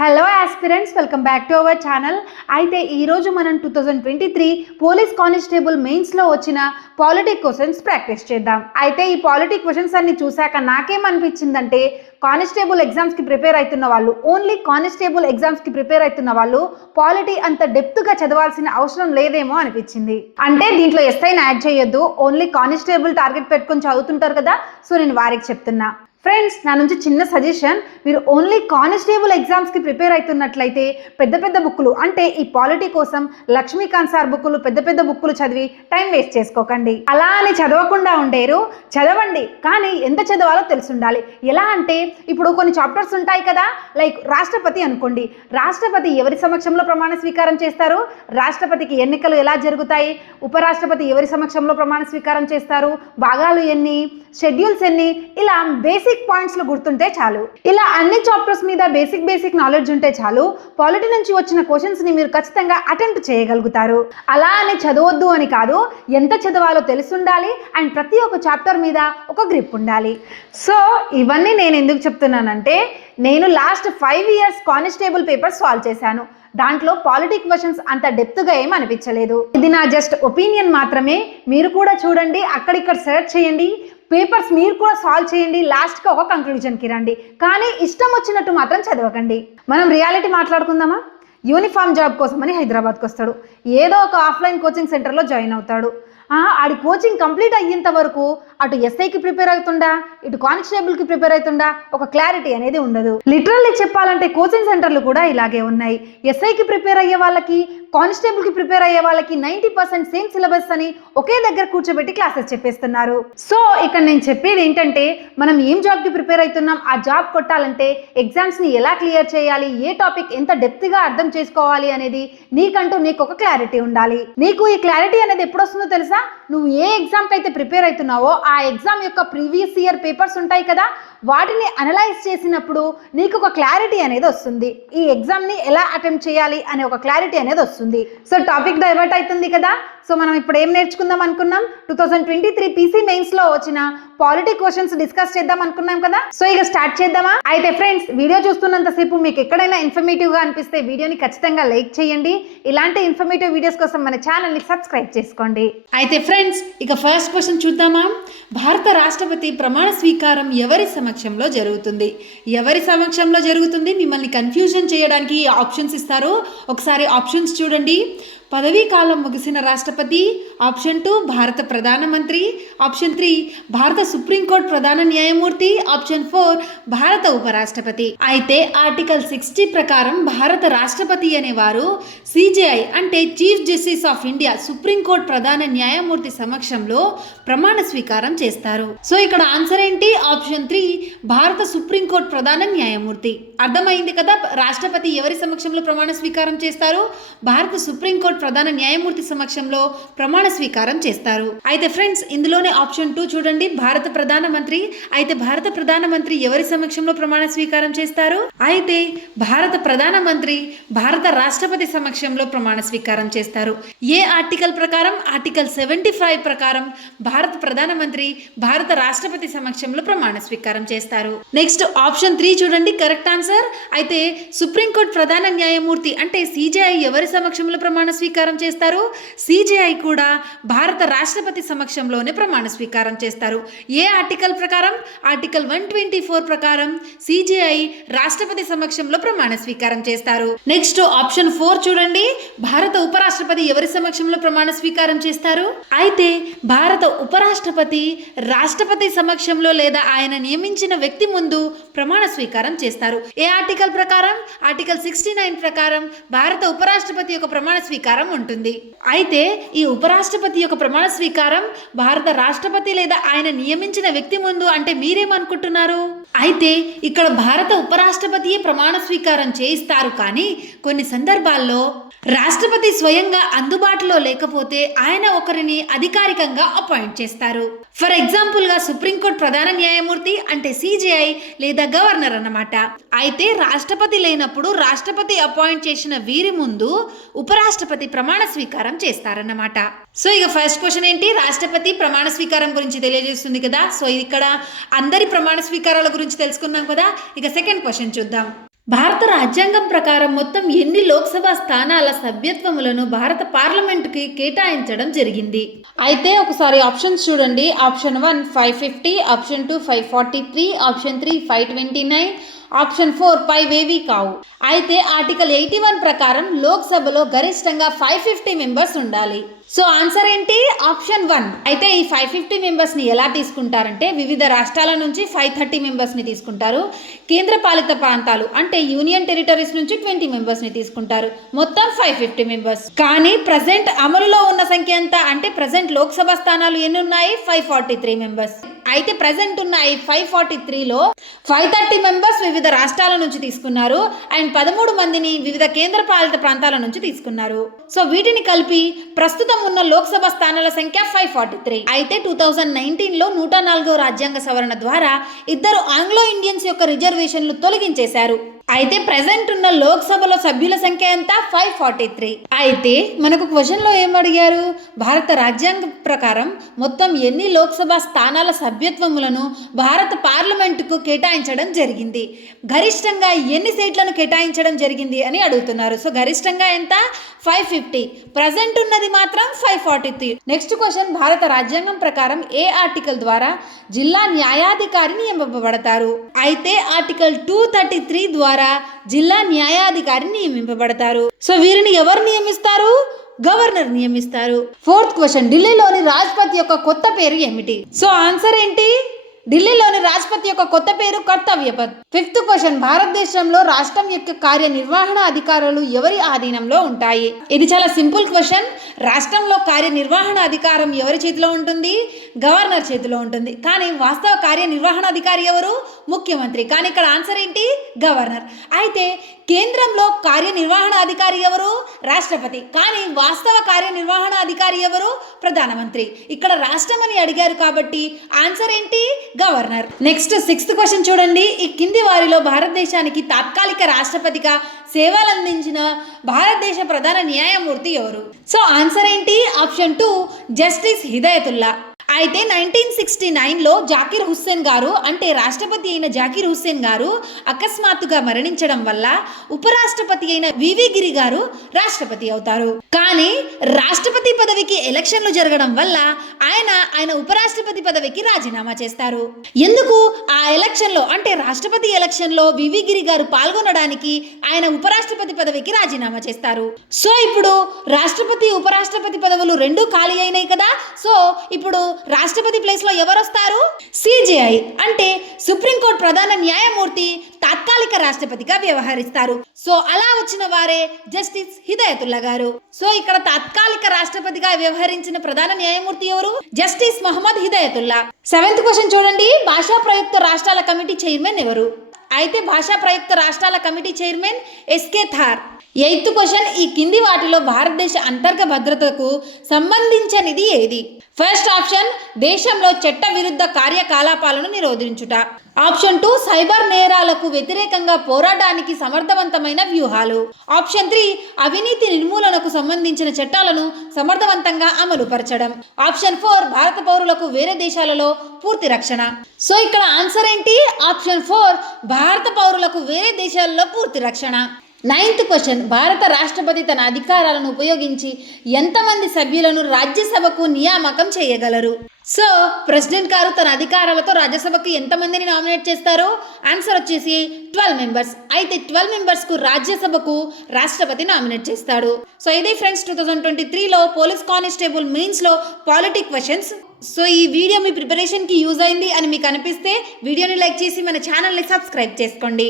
Hello aspirants, welcome back to our channel. అయితే ఈరోజు మనం 2023 పోలీస్ కానిస్టేబుల్ మెయిన్స్లో వచ్చిన పాలిటిక్ క్వశ్చన్స్ ప్రాక్టీస్ చేద్దాం. అయితే ఈ పాలిటిక్ క్వశ్చన్స్ అన్ని చూశాక నాకేమనిపించిందంటే, కానిస్టేబుల్ ఎగ్జామ్స్కి ప్రిపేర్ అవుతున్న వాళ్ళు, ఓన్లీ కానిస్టేబుల్ ఎగ్జామ్స్కి ప్రిపేర్ అవుతున్న వాళ్ళు పాలిటీ అంత డెప్త్గా చదవాల్సిన అవసరం లేదేమో అనిపించింది. అంటే దీంట్లో ఎస్ఐని యాడ్ చేయొద్దు, ఓన్లీ కానిస్టేబుల్ టార్గెట్ పెట్టుకొని చదువుతుంటారు కదా, సో నేను వారికి చెప్తున్నా. ఫ్రెండ్స్, నా నుంచి చిన్న సజెషన్, మీరు ఓన్లీ కానిస్టేబుల్ ఎగ్జామ్స్కి ప్రిపేర్ అవుతున్నట్లయితే పెద్ద పెద్ద బుక్కులు, అంటే ఈ పాలిటీ కోసం లక్ష్మీకాంత్ సార్ బుక్కులు, పెద్ద పెద్ద బుక్కులు చదివి టైం వేస్ట్ చేసుకోకండి. అలా అని చదవకుండా ఉండేరు, చదవండి, కానీ ఎంత చదవాలో తెలిసి ఉండాలి. ఎలా అంటే, ఇప్పుడు కొన్ని చాప్టర్స్ ఉంటాయి కదా, లైక్ రాష్ట్రపతి అనుకోండి. రాష్ట్రపతి ఎవరి సమక్షంలో ప్రమాణ స్వీకారం చేస్తారు? రాష్ట్రపతికి ఎన్నికలు ఎలా జరుగుతాయి? ఉపరాష్ట్రపతి ఎవరి సమక్షంలో ప్రమాణ స్వీకారం చేస్తారు? భాగాలు ఎన్ని, షెడ్యూల్స్ ఎన్ని, ఇలా బేసిక్ పాయింట్స్ లో గుర్తుంటే చాలు. ఇలా అన్ని చాప్టర్స్ మీద బేసిక్ నాలెడ్జ్ ఉంటే చాలు, పాలిటీ నుంచి వచ్చిన క్వశ్చన్స్ ని మీరు ఖచ్చితంగా అటెంప్ట్ చేయగలుగుతారు. అలా అని చదవద్దు అని కాదు, ఎంత చదవాలో తెలిసి ఉండాలి అండ్ ప్రతి ఒక్క చాప్టర్ మీద ఒక గ్రిప్ ఉండాలి. సో ఇవన్నీ నేను ఎందుకు చెప్తున్నానంటే, నేను last 5 years constable paper solve చేశాను. దాంట్లో పాలిటిక్ క్వశ్చన్స్ అంత డెప్త్గా ఏం అనిపించలేదు. ఇది నా జస్ట్ ఒపీనియన్ మాత్రమే. మీరు కూడా చూడండి, అక్కడిక్కడ సెర్చ్ చేయండి, పేపర్స్ మీరు కూడా సాల్వ్ చేయండి, లాస్ట్గా ఒక కంక్లూజన్కి రండి. కానీ ఇష్టం వచ్చినట్టు మాత్రం చదవకండి. మనం రియాలిటీ మాట్లాడుకుందామా? యూనిఫామ్ జాబ్ కోసమని హైదరాబాద్కి వస్తాడు, ఏదో ఒక ఆఫ్లైన్ కోచింగ్ సెంటర్లో జాయిన్ అవుతాడు. ఆడి కోచింగ్ కంప్లీట్ అయ్యేంత వరకు అటు ఎస్ఐకి ప్రిపేర్ అవుతుండా, ఇటు కానిస్టేబుల్కి ప్రిపేర్ అవుతుండా, ఒక క్లారిటీ అనేది ఉండదు. లిటరల్లీ చెప్పాలంటే కోచింగ్ సెంటర్లు కూడా ఇలాగే ఉన్నాయి. ఎస్ఐకి ప్రిపేర్ అయ్యే వాళ్ళకి, కానిస్టేబుల్కి ప్రిపేర్ అయ్యే వాళ్ళకి 90% సేమ్ సిలబస్ అని ఒకే దగ్గర కూర్చోబెట్టి క్లాసెస్ చెప్పేస్తున్నారు. సో ఇక్కడ నేను చెప్పేది ఏంటంటే, మనం ఏం జాబ్కి ప్రిపేర్ అవుతున్నాం, ఆ జాబ్ కొట్టాలంటే ఎగ్జామ్స్ని ఎలా క్లియర్ చేయాలి, ఏ టాపిక్ ఎంత డెప్త్గా అర్థం చేసుకోవాలి అనేది నీకంటూ నీకు ఒక క్లారిటీ ఉండాలి. నీకు ఈ క్లారిటీ అనేది ఎప్పుడు వస్తుందో తెలుసా? నువ్వు ఏ ఎగ్జామ్కి అయితే ప్రిపేర్ అవుతున్నావో ఆ ఎగ్జామ్ యొక్క ప్రీవియస్ ఇయర్ పేపర్స్ ఉంటాయి కదా, వాటిని అనలైజ్ చేసినప్పుడు నీకు ఒక క్లారిటీ అనేది వస్తుంది. ఈ ఎగ్జామ్ని ఎలా అటెంప్ట్ చేయాలి అనే ఒక క్లారిటీ అనేది వస్తుంది. సో టాపిక్ డైవర్ట్ అవుతుంది కదా. సో మనం ఇప్పుడు ఏం నేర్చుకుందాం అనుకున్నాం? 2023 పీసీ మెయిన్స్లో వచ్చిన పాలిటిక్ క్వశ్చన్స్ డిస్కస్ చేద్దాం అనుకున్నాం కదా. సో ఇక స్టార్ట్ చేద్దామా? అయితే ఫ్రెండ్స్, వీడియో చూస్తున్నంతసేపు మీకు ఎక్కడైనా ఇన్ఫర్మేటివ్గా అనిపిస్తే వీడియోని ఖచ్చితంగా లైక్ చేయండి. ఇలాంటి ఇన్ఫర్మేటివ్ వీడియోస్ కోసం మన ఛానల్ని సబ్స్క్రైబ్ చేసుకోండి. అయితే ఫ్రెండ్స్, ఇక ఫస్ట్ క్వశ్చన్ చూద్దామా? భారత రాష్ట్రపతి ప్రమాణ స్వీకారం ఎవరి సమక్షంలో జరుగుతుంది? ఎవరి సమక్షంలో జరుగుతుంది? మిమ్మల్ని కన్ఫ్యూజన్ చేయడానికి ఆప్షన్స్ ఇస్తారు. ఒకసారి ఆప్షన్స్ చూడండి. పదవీ కాలం ముగిసిన రాష్ట్రపతి, ఆప్షన్ 2 భారత ప్రధానమంత్రి, ఆప్షన్ 3 భారత సుప్రీంకోర్టు ప్రధాన న్యాయమూర్తి, ఆప్షన్ 4 భారత ఉపరాష్ట్రపతి. అయితే ఆర్టికల్ 60 ప్రకారం భారత రాష్ట్రపతి అనేవారు సిజేఐ అంటే chief justice of India, supreme court ప్రధాన న్యాయమూర్తి సమక్షంలో ప్రమాణ స్వీకారం చేస్తారు. సో ఇక్కడ ఆన్సర్ ఏంటి? ఆప్షన్ 3 భారత సుప్రీంకోర్టు ప్రధాన న్యాయమూర్తి. అర్థమైంది కదా, రాష్ట్రపతి ఎవరి సమక్షంలో ప్రమాణ స్వీకారం చేస్తారు? భారత సుప్రీంకోర్టు ప్రధాన న్యాయమూర్తి సమక్షంలో ప్రమాణ స్వీకారం చేస్తారు. అయితే ఫ్రెండ్స్, ఇందులోనే ఆప్షన్ 2 చూడండి, భారత ప్రధానమంత్రి. అయితే భారత ప్రధానమంత్రి ఎవరి సమక్షంలో ప్రమాణ స్వీకారం చేస్తారు? అయితే భారత ప్రధానమంత్రి భారత రాష్ట్రపతి సమక్షంలో ప్రమాణ స్వీకారం చేస్తారు. ఏ ఆర్టికల్ ప్రకారం? ఆర్టికల్ 75 ప్రకారం భారత ప్రధానమంత్రి భారత రాష్ట్రపతి సమక్షంలో ప్రమాణ స్వీకారం చేస్తారు. నెక్స్ట్ ఆప్షన్ 3 చూడండి, కరెక్ట్ ఆన్సర్. అయితే సుప్రీంకోర్టు ప్రధాన న్యాయమూర్తి అంటే సిజేఐ ఎవరి సమక్షంలో ప్రమాణ స్వీకారం చేస్తారు? సిజేఐ కూడా భారత రాష్ట్రపతి సమక్షంలోనే ప్రమాణ స్వీకారం చేస్తారు. ఏ ఆర్టికల్ ప్రకారం? ఆర్టికల్ 124 ప్రకారం సిజేఐ రాష్ట్రపతి సమక్షంలో ప్రమాణ స్వీకారం చేస్తారు. నెక్స్ట్ ఆప్షన్ 4 చూడండి, భారత ఉపరాష్ట్రపతి ఎవరి సమక్షంలో ప్రమాణ స్వీకారం చేస్తారు? అయితే భారత ఉపరాష్ట్రపతి రాష్ట్రపతి సమక్షంలో లేదా ఆయన నియమించిన వ్యక్తి ముందు ప్రమాణ స్వీకారం చేస్తారు. ఏ ఆర్టికల్ ప్రకారం? ఆర్టికల్ 69 ప్రకారం భారత ఉపరాష్ట్రపతి యొక్క ప్రమాణ స్వీకారం ఉంటుంది. అయితే ఈ ఉపరాష్ట్రపతి యొక్క ప్రమాణ స్వీకారం భారత రాష్ట్రపతి లేదా ఆయన నియమించిన వ్యక్తి ముందు అంటే మీరేమనుకుంటున్నారు? అయితే ఇక్కడ భారత ఉపరాష్ట్రపతియే ప్రమాణ స్వీకారం చేయిస్తారు. కానీ కొన్ని సందర్భాల్లో రాష్ట్రపతి స్వయంగా అందుబాటులో లేకపోతే ఆయన ఒకరిని అధికారికంగా అపాయింట్ చేస్తారు. ఫర్ ఎగ్జాంపుల్గా సుప్రీంకోర్టు ప్రధాన న్యాయమూర్తి అంటే సిజేఐ లేదా గవర్నర్ అన్నమాట. అయితే రాష్ట్రపతి లేనప్పుడు రాష్ట్రపతి అపాయింట్ చేసిన వీరి ముందు ఉపరాష్ట్రపతి ప్రమాణ స్వీకారం చేస్తారన్నమాట. సో ఇక ఫస్ట్ క్వశ్చన్ ఏంటి? రాష్ట్రపతి ప్రమాణ స్వీకారం గురించి తెలియజేస్తుంది కదా. సో ఇక్కడ అందరి ప్రమాణ స్వీకారాల గురించి తెలుసుకున్నాం కదా. ఇక సెకండ్ క్వశ్చన్ చూద్దాం. భారత రాజ్యాంగం ప్రకారం మొత్తం ఎన్ని లోక్సభ స్థానాల సభ్యత్వములను భారత పార్లమెంటుకి కేటాయించడం జరిగింది? అయితే ఒకసారి ఆప్షన్స్ చూడండి. ఆప్షన్ 1 550, ఆప్షన్ 2 543, ఆప్షన్ 3 529, ఆప్షన్ 4 5 కావు. అయితే ఆర్టికల్ 81 ప్రకారం లోక్సభలో గరిష్టంగా 550 మెంబర్స్ ఉండాలి. సో ఆన్సర్ ఏంటి? ఆప్షన్ 1. అయితే ఈ 550 మెంబర్స్ని ఎలా తీసుకుంటారంటే వివిధ రాష్ట్రాల నుంచి 530 మెంబర్స్ని తీసుకుంటారు. కేంద్ర పాలిత ప్రాంతాలు అంటే యూనియన్ టెరిటరీస్ నుంచి 20 మెంబర్స్ని తీసుకుంటారు. మొత్తం 550 మెంబర్స్. కానీ ప్రజెంట్ అమలులో ఉన్న సంఖ్య ఎంత అంటే ప్రజెంట్ లోక్సభ స్థానాలు ఎన్ని ఉన్నాయి? 543 మెంబర్స్. అయితే ప్రజెంట్ ఉన్న ఈ 543లో 530 మెంబర్స్ వివిధ రాష్ట్రాల నుంచి తీసుకున్నారు అండ్ 13 మందిని వివిధ కేంద్ర పాలిత ప్రాంతాల నుంచి తీసుకున్నారు. సో వీటిని కలిపి ప్రస్తుతం ఉన్న లోక్సభ స్థానాల సంఖ్య 543. అయితే 2019లో 104వ రాజ్యాంగ సవరణ ద్వారా 2 ఆంగ్లో ఇండియన్స్ యొక్క రిజర్వేషన్లు తొలగించేశారు. అయితే ప్రెసెంట్ ఉన్న లోక్సభలో సభ్యుల సంఖ్య ఎంత? 543. అయితే మనకు క్వశ్చన్లో ఏం అడిగారు? భారత రాజ్యాంగం ప్రకారం మొత్తం ఎన్ని లోక్సభ స్థానాల సభ్యత్వములను భారత పార్లమెంటుకు కేటాయించడం జరిగింది? గరిష్టంగా ఎన్ని సీట్లను కేటాయించడం జరిగింది అని అడుగుతున్నారు. సో గరిష్టంగా ఎంత? 550. ప్రజెంట్ ఉన్నది మాత్రం 543. నెక్స్ట్ క్వశ్చన్, భారత రాజ్యాంగం ప్రకారం ఏ ఆర్టికల్ ద్వారా జిల్లా న్యాయాధికారి నియమింపబడతారు? అయితే ఆర్టికల్ 233 ద్వారా జిల్లా న్యాయాధికారి నియమింపబడతారు. సో వీరిని ఎవరు నియమిస్తారు? గవర్నర్ నియమిస్తారు. ఫోర్త్ క్వశ్చన్, ఢిల్లీలోని రాజ్పథ్ యొక్క కొత్త పేరు ఏమిటి? సో ఆన్సర్ ఏంటి? ఢిల్లీలోని రాష్ట్రపతి యొక్క కొత్త పేరు కర్తవ్యపథ్. ఫిఫ్త్ క్వశ్చన్, భారతదేశంలో రాష్ట్రం యొక్క కార్యనిర్వహణ అధికారాలు ఎవరి ఆధీనంలో ఉంటాయి? ఇది చాలా సింపుల్ క్వశ్చన్. రాష్ట్రంలో కార్యనిర్వహణ అధికారం ఎవరి చేతిలో ఉంటుంది? గవర్నర్ చేతిలో ఉంటుంది. కానీ వాస్తవ కార్యనిర్వహణ అధికారి ఎవరు? ముఖ్యమంత్రి. కానీ ఇక్కడ ఆన్సర్ ఏంటి? గవర్నర్. అయితే కేంద్రంలో కార్యనిర్వహణ అధికారి ఎవరు? రాష్ట్రపతి. కానీ వాస్తవ కార్యనిర్వహణ అధికారి ఎవరు? ప్రధానమంత్రి. ఇక్కడ రాష్ట్రం అని అడిగారు కాబట్టి ఆన్సర్ ఏంటి? గవర్నర్. నెక్స్ట్ 6th క్వశ్చన్ చూడండి. ఈ కింది వారిలో భారతదేశానికి తాత్కాలిక రాష్ట్రపతిగా సేవలు అందించిన భారతదేశ ప్రధాన న్యాయమూర్తి ఎవరు? సో ఆన్సర్ ఏంటి? Option 2 justice Hidayatullah. అయితే 1969లో జాకిర్ హుస్సేన్ గారు అంటే రాష్ట్రపతి అయిన జాకిర్ హుస్సేన్ గారు అకస్మాత్తుగా మరణించడం వల్ల ఉపరాష్ట్రపతి అయిన వివి గిరి గారు రాష్ట్రపతి అవుతారు. కానీ రాష్ట్రపతి పదవికి ఎలక్షన్లు జరగడం వల్ల ఆయన ఉపరాష్ట్రపతి పదవికి రాజీనామా చేస్తారు. ఎందుకు? ఆ ఎలక్షన్లో అంటే రాష్ట్రపతి ఎలక్షన్లో వివి గిరి గారు పాల్గొనడానికి ఆయన ఉపరాష్ట్రపతి పదవికి రాజీనామా చేస్తారు. సో ఇప్పుడు రాష్ట్రపతి ఉపరాష్ట్రపతి పదవులు రెండు ఖాళీ అయినాయి కదా. సో ఇప్పుడు రాష్ట్రపతి ప్లేస్ లో ఎవరు వస్తారు? సిజేఐ అంటే సుప్రీంకోర్టు ప్రధాన న్యాయమూర్తి తాత్కాలిక రాష్ట్రపతిగా వ్యవహరిస్తారు. సో అలా వచ్చిన వారే జస్టిస్ హిదాయతుల్లా గారు. సో ఇక్కడ తాత్కాలిక రాష్ట్రపతిగా వ్యవహరించిన ప్రధాన న్యాయమూర్తి ఎవరు? Justice Mohammed Hidayatullah. 7th question చూడండి. భాషా ప్రయుక్త రాష్ట్రాల కమిటీ చైర్మన్ ఎవరు? అయితే భాషా ప్రయుక్త రాష్ట్రాల కమిటీ చైర్మన్ ఎస్కే థార్. 8th క్వశ్చన్, ఈ కింది వాటిలో భారతదేశ అంతర్గత భద్రతకు సంబంధించినది ఏది? ఫస్ట్ ఆప్షన్ దేశంలో చట్ట విరుద్ధ కార్యకలాపాలను నిరోధించుట. ఆప్షన్ 2 సైబర్ నేరాలకు వ్యతిరేకంగా పోరాటానికి సమర్థవంతమైన వ్యూహాలు. ఆప్షన్ 3 అవినీతి నిర్మూలనకు సంబంధించిన చట్టాలను సమర్థవంతంగా అమలుపరచడం. ఆప్షన్ 4 భారత పౌరులకు వేరే దేశాలలో పూర్తి రక్షణ. సో ఇక్కడ ఆన్సర్ ఏంటి? ఆప్షన్ 4 భారత పౌరులకు వేరే దేశాలలో పూర్తి రక్షణ. 9th క్వశ్చన్, భారత రాష్ట్రపతి తన అధికారాలను ఉపయోగించి ఎంతమంది సభ్యులను రాజ్యసభకు నియామకం చేయగలరు? సో ప్రెసిడెంట్ గారు తన అధికారాలతో రాజ్యసభకు ఎంతమందిని నామినేట్ చేస్తారు? ఆన్సర్ వచ్చేసి 12 మెంబర్స్. అయితే 12 మెంబర్స్కు రాజ్యసభకు రాష్ట్రపతి నామినేట్ చేస్తాడు. సో ఇది ఫ్రెండ్స్ 2023లో పోలీస్ కానిస్టేబుల్ మెయిన్స్లో పాలిటిక్ క్వశ్చన్స్. సో ఈ వీడియో మీ ప్రిపరేషన్కి యూజ్ అయింది అని మీకు అనిపిస్తే వీడియోని లైక్ చేసి మన ఛానల్ని సబ్స్క్రైబ్ చేసుకోండి.